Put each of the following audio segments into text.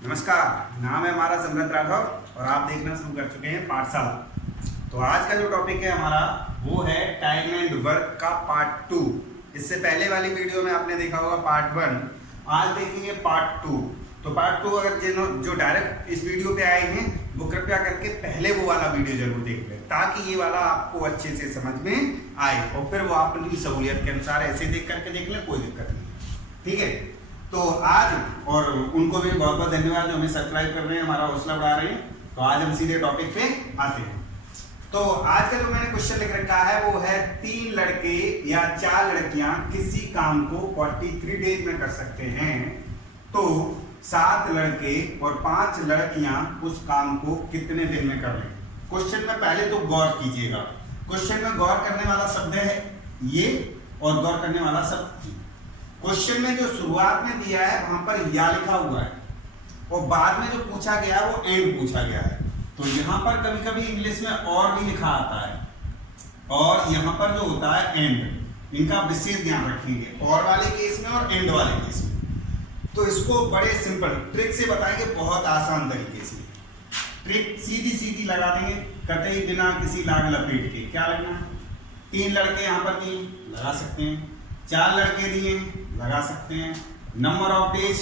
नमस्कार, नाम है हमारा समृद्ध राघव और आप देखना शुरू कर चुके हैं पाठशाला। तो आज का जो टॉपिक है हमारा वो है टाइम एंड वर्क का पार्ट 2। इससे पहले वाली वीडियो में आपने देखा होगा पार्ट 1, आज देखेंगे पार्ट 2। तो पार्ट 2 अगर जो डायरेक्ट इस वीडियो पे आए हैं वो कृपया करके पहले वो वाला वीडियो जरूर देख लें, ताकि ये वाला आपको अच्छे से समझ में आए और फिर वो अपनी सहूलियत के अनुसार ऐसे देख करके देख लें, कोई दिक्कत नहीं। ठीक है, तो आज और उनको भी बहुत बहुत धन्यवाद जो हमें सब्सक्राइब कर रहे हैं, हमारा हौसला बढ़ा रहे हैं। तो आज हम सीधे टॉपिक पे आते हैं। तो आज का जो मैंने क्वेश्चन लिख रखा है वो है 3 लड़के या 4 लड़कियां किसी काम को 43 डेज में कर सकते हैं, तो 7 लड़के और 5 लड़कियां उस काम को कितने दिन में कर लें। क्वेश्चन में पहले तो गौर कीजिएगा। क्वेश्चन में गौर करने वाला शब्द है ये और गौर करने वाला शब्द। क्वेश्चन में जो शुरुआत में दिया है वहां पर या लिखा हुआ है और बाद में जो पूछा गया है वो एंड पूछा गया है। तो यहाँ पर कभी कभी इंग्लिश में और भी लिखा आता है और यहाँ पर जो होता है एंड, इनका विशेष ध्यान रखेंगे और वाले केस में और एंड वाले केस में। तो इसको बड़े सिंपल ट्रिक से बताएंगे, बहुत आसान तरीके से। ट्रिक सीधी सीधी लगा देंगे, कतई बिना किसी लाग लपेट के। क्या लगना है? 3 लड़के यहाँ पर दिए, लगा सकते हैं। 4 लड़के दिए, लगा सकते हैं। नंबर ऑफ डेज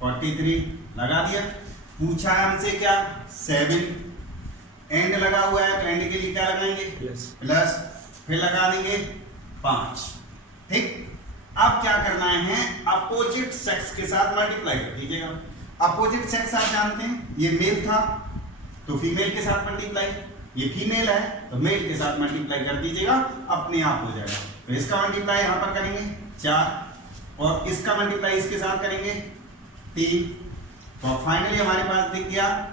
43, लगा दिया। पूछा है हमसे क्या? 7। एंड लगा हुआ है तो एंड के लिए क्या लगाएंगे? प्लस। फिर लगा देंगे 5। ठीक, अब क्या करना है? अपोजिट सेक्स के साथ मल्टीप्लाई कर दीजिएगा। अपोजिट सेक्स आप जानते हैं, ये मेल था तो फीमेल के साथ मल्टीप्लाई, ये फीमेल है तो मेल के साथ मल्टीप्लाई कर दीजिएगा, अपने आप हो जाएगा। तो इसका मल्टीप्लाई यहां पर करेंगे 4 और इसका मल्टीप्लाई इसके साथ करेंगे 3। तो फाइनली हमारे पास दिख गया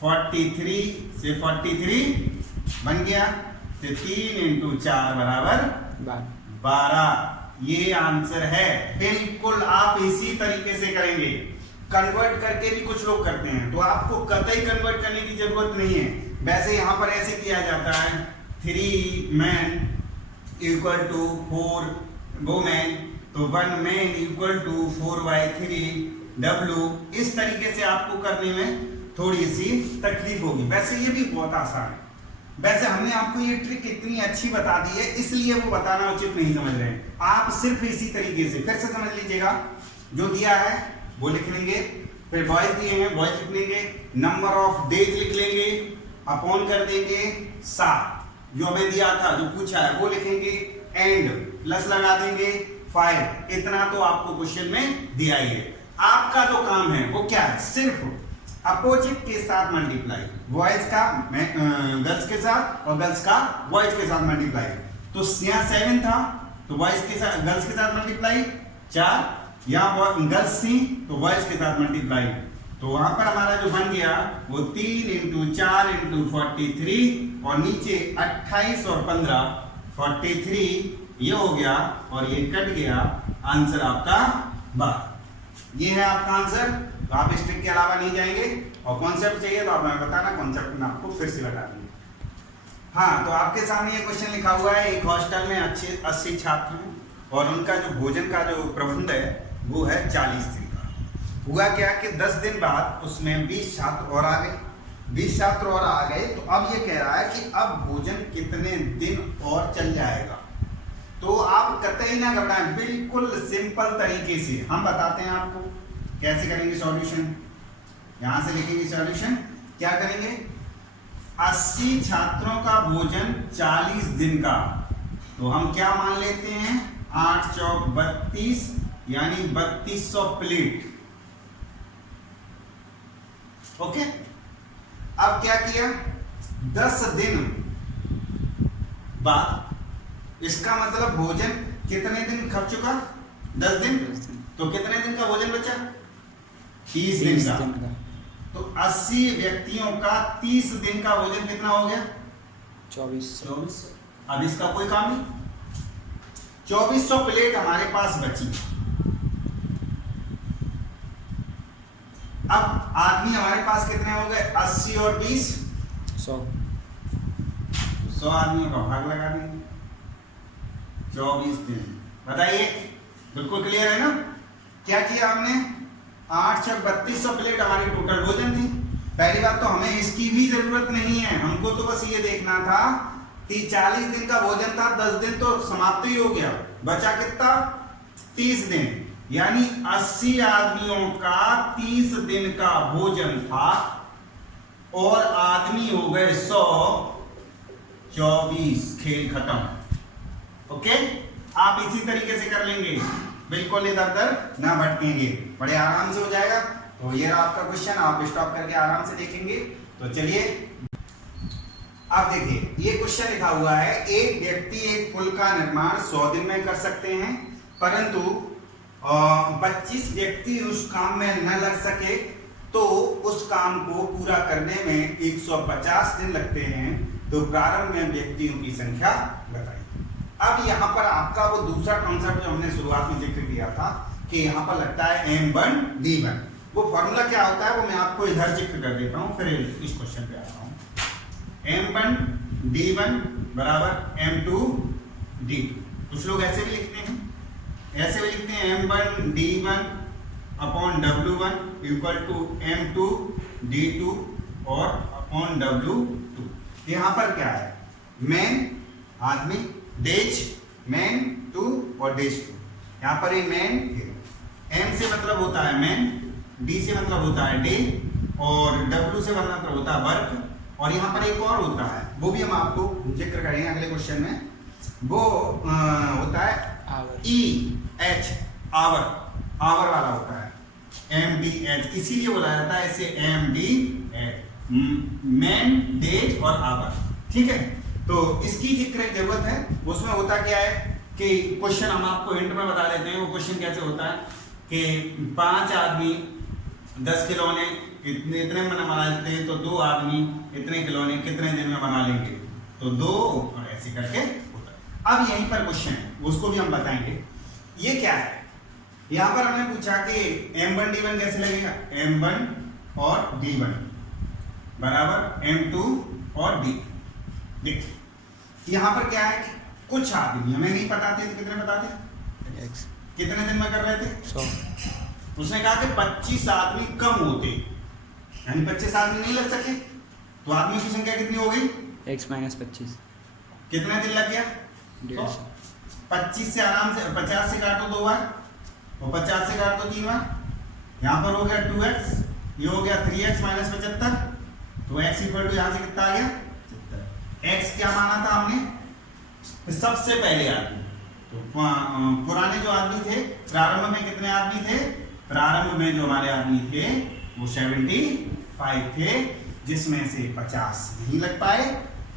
43 से 43 बन गया, तो 3 × 4 बराबर 12। ये आंसर है। बिल्कुल आप इसी तरीके से करेंगे। कन्वर्ट करके भी कुछ लोग करते हैं, तो आपको कतई कन्वर्ट करने की जरूरत नहीं है। वैसे यहां पर ऐसे किया जाता है 3 मैन इक्वल टू 4 वुमेन, तो 1 मैन इक्वल टू 4/3 W। इस तरीके से आपको करने में थोड़ी सी तकलीफ होगी, वैसे ये भी बहुत आसान है। वैसे हमने आपको ये ट्रिक इतनी अच्छी बता दी है, इसलिए वो बताना उचित नहीं समझ रहे हैं। आप सिर्फ इसी तरीके से फिर से समझ लीजिएगा। जो दिया है वो लिख लेंगे, फिर बॉयज दिए हैं बॉयज लिख लेंगे, नंबर ऑफ डेज लिख लेंगे, अपॉन कर देंगे 7 जो हमें दिया था, जो पूछा है वो लिखेंगे, एंड प्लस लगा देंगे 5। इतना तो आपको क्वेश्चन में दिया ही है। आपका जो काम है वो क्या है? सिर्फ अपोजिट के साथ मल्टीप्लाई, बॉयज का गर्ल्स के साथ और गर्ल्स का बॉयज के साथ मल्टीप्लाई। तो यहाँ 7 था तो बॉयज के साथ गर्ल्स के साथ मल्टीप्लाई 4, यहाँ गर्ल्स थी तो बॉयज के साथ मल्टीप्लाई। तो वहां पर हमारा जो बन गया वो 3 × 4 × 43 और नीचे 28 और 15 43 ये हो गया और ये कट गया। आंसर आपका 12। ये है आपका आंसर। तो आप इस ट्रिक के अलावा नहीं जाएंगे और कॉन्सेप्ट चाहिए तो आप हमें बताना, कॉन्सेप्ट में आपको फिर से बता देंगे। हाँ, तो आपके सामने ये क्वेश्चन लिखा हुआ है। एक हॉस्टल में 80 छात्र हैं और उनका जो भोजन का जो प्रबंध है वो है 40 दिन का। हुआ क्या कि 10 दिन बाद उसमें 20 छात्र और आ गए। 20 छात्र और आ गए तो अब ये कह रहा है कि अब भोजन कितने दिन और चल जाएगा। तो आप कतई ना घबराएं, बिल्कुल सिंपल तरीके से हम बताते हैं आपको कैसे करेंगे सॉल्यूशन। यहां से लिखेंगे सॉल्यूशन। क्या करेंगे? 80 छात्रों का भोजन 40 दिन का, तो हम क्या मान लेते हैं? 8 चौक 32 यानी 3200 प्लेट। ओके, अब क्या किया? 10 दिन बाद, इसका मतलब भोजन कितने दिन खप चुका? 10 दिन। तो कितने दिन का भोजन बचा? 30 दिन का। तो 80 व्यक्तियों का 30 दिन का भोजन कितना हो गया? 2400। अब इसका कोई काम नहीं, 2400 प्लेट हमारे पास बची। अब आदमी हमारे पास कितने हो गए? 80 और 20 100 आदमियों का भाग लगा देंगे 24 दिन। बताइए, बिल्कुल क्लियर है ना? क्या किया हमने? 8 छक 3200 प्लेट हमारी टोटल भोजन थी। पहली बात तो हमें इसकी भी जरूरत नहीं है, हमको तो बस ये देखना था कि 40 दिन का भोजन था, 10 दिन तो समाप्त ही हो गया, बचा कितना 30 दिन, यानी 80 आदमियों का 30 दिन का भोजन था और आदमी हो गए 124, खेल खत्म। ओके, आप इसी तरीके से कर लेंगे, बिल्कुल इधर उधर ना भटकेंगे, बड़े आराम से हो जाएगा। तो ये रहा आपका क्वेश्चन, आप स्टॉप करके आराम से देखेंगे। तो चलिए अब देखिए, ये क्वेश्चन लिखा हुआ है, एक व्यक्ति एक पुल का निर्माण 100 दिन में कर सकते हैं, परंतु 25 व्यक्ति उस काम में न लग सके तो उस काम को पूरा करने में 150 दिन लगते हैं, तो प्रारंभ में व्यक्तियों की संख्या बताइए। अब यहाँ पर आपका वो दूसरा कॉन्सेप्ट जो हमने शुरुआत में जिक्र किया था कि यहाँ पर लगता है M1 D1, वो फॉर्मूला क्या होता है वो मैं आपको इधर जिक्र कर देता हूँ, फिर इस क्वेश्चन पे आता हूँ। M1 D1 बराबर M2 D2, कुछ लोग ऐसे भी लिखते हैं, ऐसे भी लिखते हैं M1 D1 upon W1 equal to M2 D2 और अपॉन W2। यहाँ पर क्या है, मैन आदमी, डेज मैन 2 और डेज 2, यहाँ पर ये मैन, M से मतलब होता है मैन, D से मतलब होता है डे और W से मतलब होता है वर्क, और यहाँ पर एक और होता है वो भी हम आपको जिक्र करेंगे अगले क्वेश्चन में, वो होता है EH, आवर, आवर वाला होता है MDH, इसीलिए बोला जाता है इसे MDH, मैन, डेज और आवर। ठीक है, तो इसकी जिक्र की जरूरत है। उसमें होता क्या है कि क्वेश्चन हम आपको हिंट में बता देते हैं, वो क्वेश्चन कैसे होता है कि 5 आदमी 10 खिलौने इतने में बना लेते हैं, तो 2 आदमी इतने खिलौने कितने दिन में बना लेंगे, तो 2 और ऐसे करके होता है। अब यहीं पर क्वेश्चन है, उसको भी हम बताएंगे। ये क्या है, यहाँ पर हमने पूछा कि M1 D1 कैसे लगेगा, M1 और D1 बराबर M2 और D। देखिए यहाँ पर क्या है कि कुछ आदमी हमें नहीं पता थे, तो कितने पता थे, कितने दिन में कर रहे थे 100। उसने कहा कि 25 आदमी कम होते, यानी 25 आदमी नहीं लग सके, तो आदमियों की संख्या कितनी हो गई, x - 25, कितने दिन लग गया, 150। 25 से आराम से 50 से काटो 2 बार और 50 से काटो 3 बार, यहाँ पर हो गया 2x, ये हो गया 3x - 75, तो x इक्वल टू यहाँ से कितना आ गया 70। x क्या माना था हमने, सबसे पहले आदमी, तो पुराने जो आदमी थे, प्रारंभ में कितने आदमी थे, प्रारंभ में जो हमारे आदमी थे वो 75 थे, जिसमें से 50 नहीं लग पाए।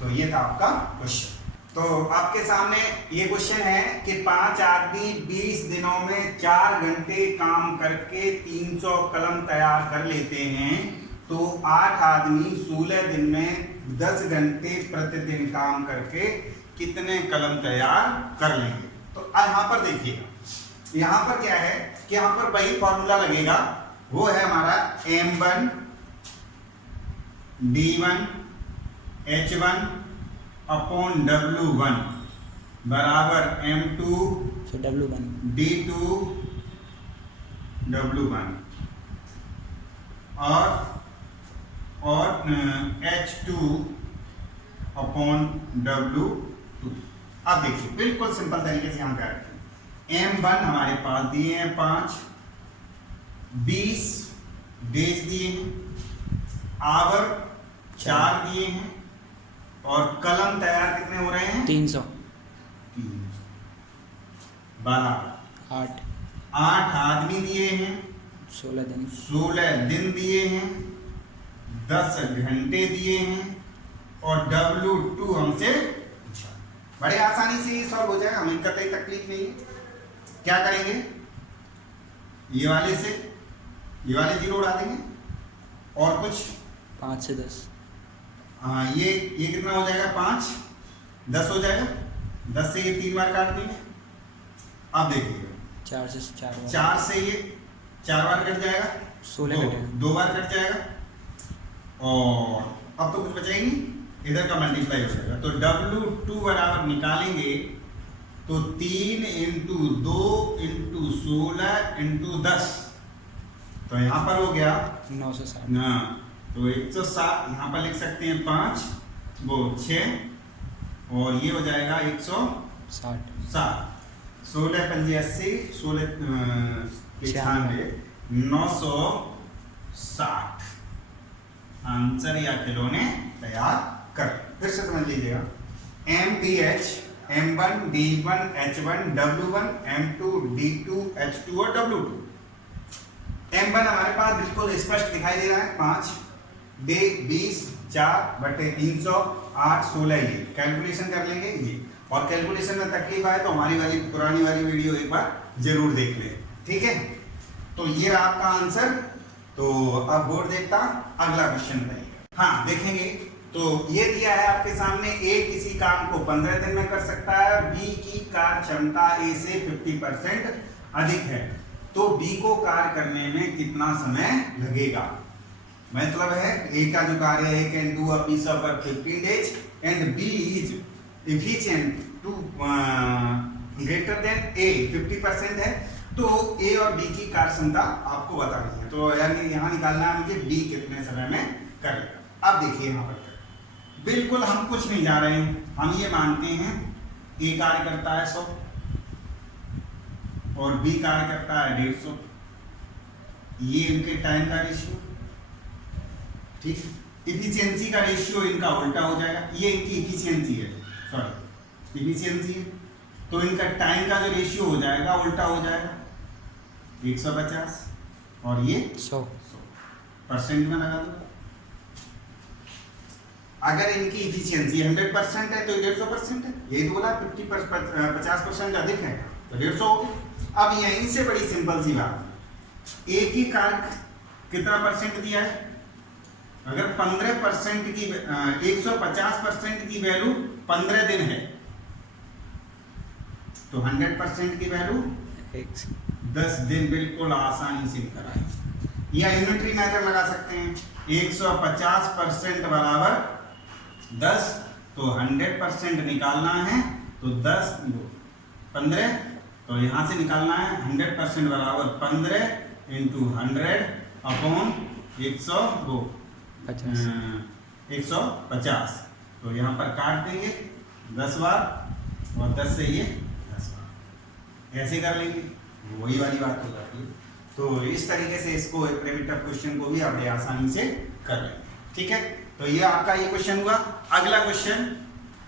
तो ये था आपका क्वेश्चन। तो आपके सामने ये क्वेश्चन है कि 5 आदमी 20 दिनों में 4 घंटे काम करके 300 कलम तैयार कर लेते हैं, तो 8 आदमी 16 दिन में 10 घंटे प्रतिदिन काम करके कितने कलम तैयार कर लेंगे। तो यहाँ पर देखिएगा, यहाँ पर क्या है कि यहाँ पर वही फॉर्मूला लगेगा, वो है हमारा M1 D1 H1 upon W1 बराबर M2 W1 D2 W1 और H2 अपॉन W2। अब देखिए बिल्कुल सिंपल तरीके से हम क्या रखें, M1 हमारे पास दिए हैं 5, 20 डेज दिए हैं, आवर 4 दिए हैं, और कलम तैयार कितने हो रहे हैं 300 बराबर 8 आदमी दिए हैं, 16 दिन दिए हैं, 10 घंटे दिए हैं, और W2 हमसे बड़े आसानी से ये सॉल्व हो जाएगा, हमें कतई तकलीफ नहीं है। क्या करेंगे, ये वाले से ये वाले 0 उड़ा देंगे, और कुछ 5 से 10, हाँ ये कितना हो जाएगा 5 10 हो जाएगा, 10 से ये 3 बार काट देंगे। अब देखिएगा 4 से ये 4 बार कट जाएगा, 16 2 बार कट जाएगा, और अब तो कुछ बचेगा नहीं, इधर का मल्टीप्लाई हो जाएगा। तो W2 बराबर निकालेंगे तो 3 × 2 × 16 × 10, तो यहाँ पर हो गया 960 ना, तो 107 यहाँ पर लिख सकते हैं 5 वो 6 और ये हो जाएगा 160 16 पंजे 80 16 95 960 आंसर या खिलौने तैयार कर। फिर से समझ लीजिएगा MDH M1 D1 H1 W1 M2 D2 H2 और W2। M1 हमारे पास बिल्कुल स्पष्ट दिखाई दे रहा है 5 डे 20 4/300 8 16 ये कैलकुलेशन कर लेंगे ये। और कैलकुलेशन में तकलीफ आए तो हमारी वाली पुरानी वाली वीडियो एक बार जरूर देख लें, ठीक है। तो ये रहा आपका आंसर। तो अब बोर्ड देखता अगला क्वेश्चन रहेगा। हाँ देखेंगे तो ये दिया है आपके सामने, ए किसी काम को 15 दिन में कर सकता है, बी की कार्य क्षमता ए से 50% अधिक है, तो बी को कार्य करने में कितना समय लगेगा। मतलब है ए का जो कार्य है can do a piece of work 15 days and B is efficient to greater than a 50% है, तो ए और बी की कार्य क्षमता आपको बतानी है। तो यानी यहाँ निकालना है मुझे बी कितने समय में करेगा। अब देखिए यहाँ पर बिल्कुल हम कुछ नहीं जा रहे हैं, हम ये मानते हैं ए कार्य करता है 100 और बी कार्य करता है 150, ये इनके टाइम का रेशियो, ठीक। इफिशियंसी का रेशियो इनका उल्टा हो जाएगा, ये इनकी इफिशियंसी है, सॉरी इफिशियंसी है, तो इनका टाइम का जो रेशियो हो जाएगा उल्टा हो जाएगा 150 और ये 100% में लगा दो। अगर इनकी इफिशियंसी 100% है तो 150% है, यही तो बोला 50% अधिक है तो 150 हो गया। अब यहीं से बड़ी सिंपल सी बात, ए की कार्य कितना परसेंट दिया है, अगर 15% की 150% की वैल्यू 15 दिन है तो 100% की वैल्यू 10 दिन बिल्कुल आसानी से निकल आएगी। या यूनिटरी मेथड लगा सकते हैं, 150% बराबर 10, तो 100% निकालना है तो 10 15, तो यहाँ से निकालना है 100% बराबर 15 इंटू 100 अपॉन 150, तो यहाँ पर काट देंगे 10 बार और 10 से ये 10 बार, ऐसे कर लेंगे, वही वाली बात हो जाती है। तो इस तरीके से इसको प्रिमिटिव क्वेश्चन को भी आप आसानी से कर लेंगे, ठीक है। तो ये आपका ये क्वेश्चन हुआ। अगला क्वेश्चन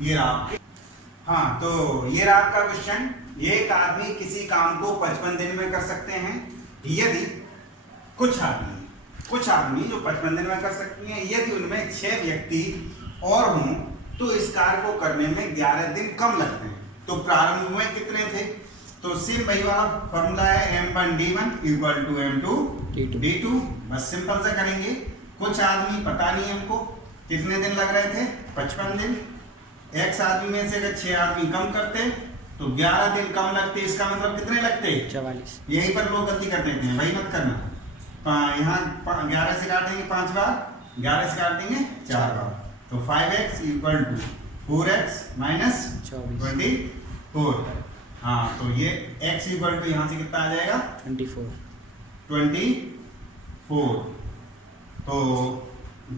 ये रहा आपके, हाँ तो ये रहा आपका क्वेश्चन, एक आदमी किसी काम को 55 दिन में कर सकते हैं यदि कुछ आदमी जो 55 दिन में कर सकती हैं, यदि उनमें 6 व्यक्ति और हों तो इस कार्य को करने में 11 दिन कम लगते हैं। तो प्रारंभ में कितने थे, तो सेम वही वाला फॉर्मूला है M1 D1 equal to M2 D2, बस सिंपल से करेंगे। कुछ आदमी पता नहीं हमको कितने दिन लग रहे थे, 55 दिन। X आदमी में से अगर 6 आदमी कम करते तो 11 दिन कम लगते, इसका मतलब कितने लगते 44। यहीं पर लोग गलती कर देते हैं, वही मत करना। यहाँ 11 से काट देंगे 5 बार, 11 से काट देंगे 4 बार, तो 5x equal to 4x minus 24। हाँ तो ये x इक्वल टू यहाँ से कितना आ जाएगा 24, तो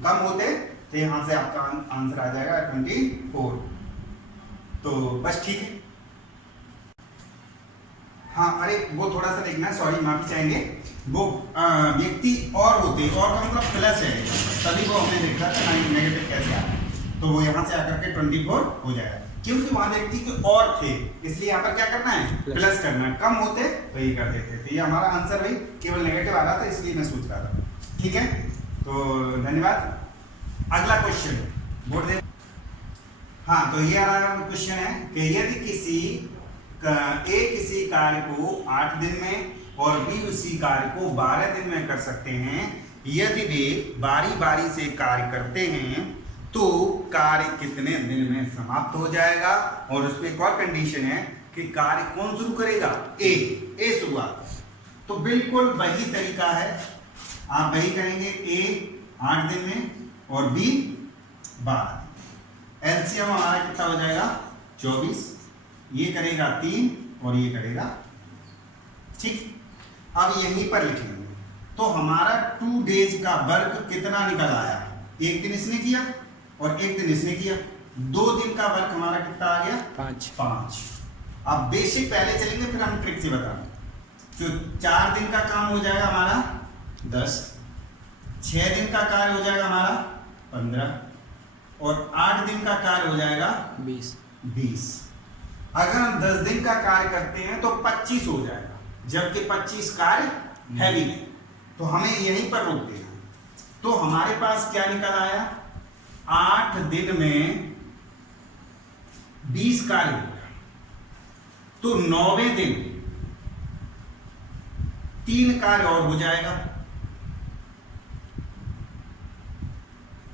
कम होते तो यहाँ से आपका आंसर आ जाएगा 24। तो बस ठीक है। हाँ अरे वो थोड़ा सा देखना है, सॉरी माफी चाहेंगे, वो व्यक्ति और होते, और का मतलब प्लस है, तभी वो हमने देखा था नेगेटिव कैसे आया, तो वो यहाँ से आकर के 24 हो जाएगा, क्योंकि वहां व्यक्ति के और थे, इसलिए यहाँ पर क्या करना है प्लस करना है। कम होते तो ये कर देते थे। ये हमारा आंसर भाई केवल नेगेटिव आ रहा था, इसलिए मैं सोच रहा था, ठीक है। तो धन्यवाद। अगला क्वेश्चन बोर्ड दे। हाँ तो ये हमारा क्वेश्चन है कि यदि किसी कार्य को 8 दिन में और बी उसी कार्य को 12 दिन में कर सकते हैं, यदि वे बारी बारी से कार्य करते हैं तो कार्य कितने दिन में समाप्त हो जाएगा। और उसमें एक और कंडीशन है कि कार्य कौन शुरू करेगा, ए शुरुआत। तो बिल्कुल वही तरीका है, आप वही करेंगे, ए 8 दिन में और बी 12। एलसीएम हमारा कितना हो जाएगा 24, ये करेगा 3 और ये करेगा, ठीक। अब यहीं पर लिख लेंगे, तो हमारा 2 डेज का वर्क कितना निकल आया? एक दिन इसने किया और एक दिन इसने किया, 2 दिन का वर्क हमारा कितना आ गया? 5। अब बेसिक पहले चलेंगे, फिर हम ट्रिक से बताएंगे। जो 4 दिन का काम हो जाएगा हमारा 10, 6 दिन का कार्य हो जाएगा हमारा 15 और 8 दिन का कार्य हो जाएगा 20। अगर हम 10 दिन का कार्य करते हैं तो 25 हो जाएगा, जबकि 25 कार्य है भी नहीं, तो हमें यहीं पर रोक देना। तो हमारे पास क्या निकल आया? 8 दिन में 20 कार्य हो गया, तो 9वें दिन 3 कार्य और हो जाएगा,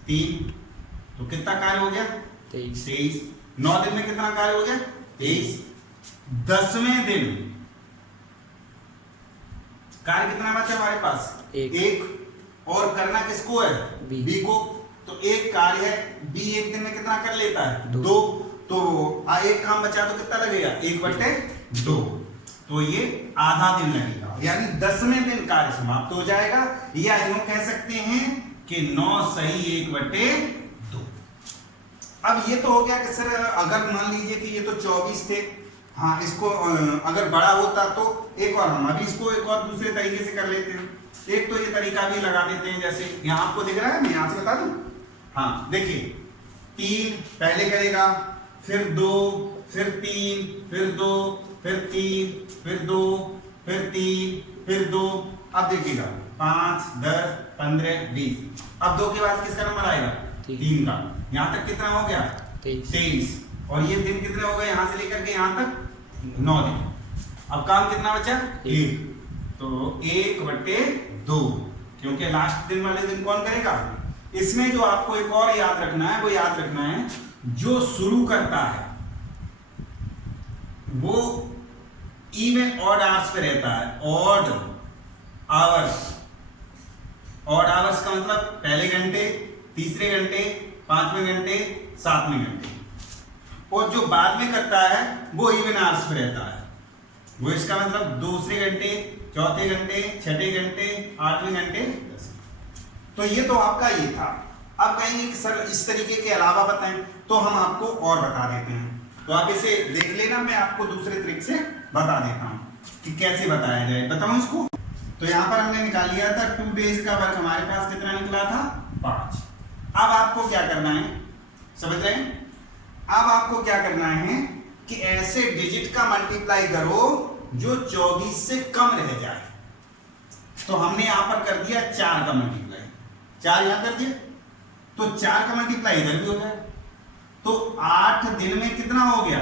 3, तो कितना कार्य हो गया? 23। 9 दिन में कितना कार्य हो गया? 23। 10वें दिन कार्य कितना बचा हमारे पास? एक और करना किसको है? बी को। तो एक कार्य है, बी एक दिन में कितना कर लेता है? 2। तो एक काम बचा तो कितना लगेगा? 1/2। तो ये आधा दिन लगेगा, यानी 10वें दिन कार्य समाप्त हो जाएगा, या यूं कह सकते हैं कि 9 सही 1/2। अब ये तो हो गया कि सर अगर मान लीजिए कि ये तो 24 थे, हाँ इसको अगर बड़ा होता तो एक और हम अभी इसको एक और दूसरे तरीके से कर लेते हैं। एक तो ये तरीका भी लगा देते हैं, जैसे यहाँ आपको दिख रहा है, मैं यहाँ से बता दूं। हाँ देखिए, 3 पहले करेगा, फिर 2, फिर 3, फिर 2, फिर 3, फिर 2, फिर 3, फिर 2। अब देखिएगा 5, 10, 15, 20। अब 2 के बाद किसका नंबर आएगा? 3 का। यहाँ तक कितना हो गया? 23। और ये दिन कितने हो गए यहाँ से लेकर के यहाँ तक? 9 दिन। अब काम कितना बचा? 1। तो 1/2, क्योंकि लास्ट दिन वाले दिन कौन करेगा? इसमें जो आपको एक और याद रखना है, वो याद रखना है जो शुरू करता है वो इवन ऑड आवर्स पे रहता है। ऑड आवर्स, ऑड आवर्स का मतलब पहले घंटे, तीसरे घंटे, 5वें घंटे, 7वें घंटे। और जो बाद में करता है वो इवन आवर्स पे रहता है। वो इसका मतलब दूसरे घंटे, चौथे घंटे, छठे घंटे, 8वें घंटे, 10। तो ये तो आपका ये था। अब कहेंगे कि सर इस तरीके के अलावा बताएं, तो हम आपको और बता देते हैं। तो आप इसे देख लेना, मैं आपको दूसरे तरीके से बता देता हूं कि कैसे बताया जाए। बताऊं इसको? तो यहां पर हमने निकाल लिया था 2 डेज का वर्क हमारे पास कितना निकला था? 5। अब आपको क्या करना है, समझ रहे हैं? अब आपको क्या करना है कि ऐसे डिजिट का मल्टीप्लाई करो जो 24 से कम रह जाए। तो हमने यहां पर कर दिया 4 का मल्टीप्लाई, 4 यहां कर दिया, तो 4 का मल्टीप्लाई इधर भी हो जाए। तो 8 दिन में कितना हो गया?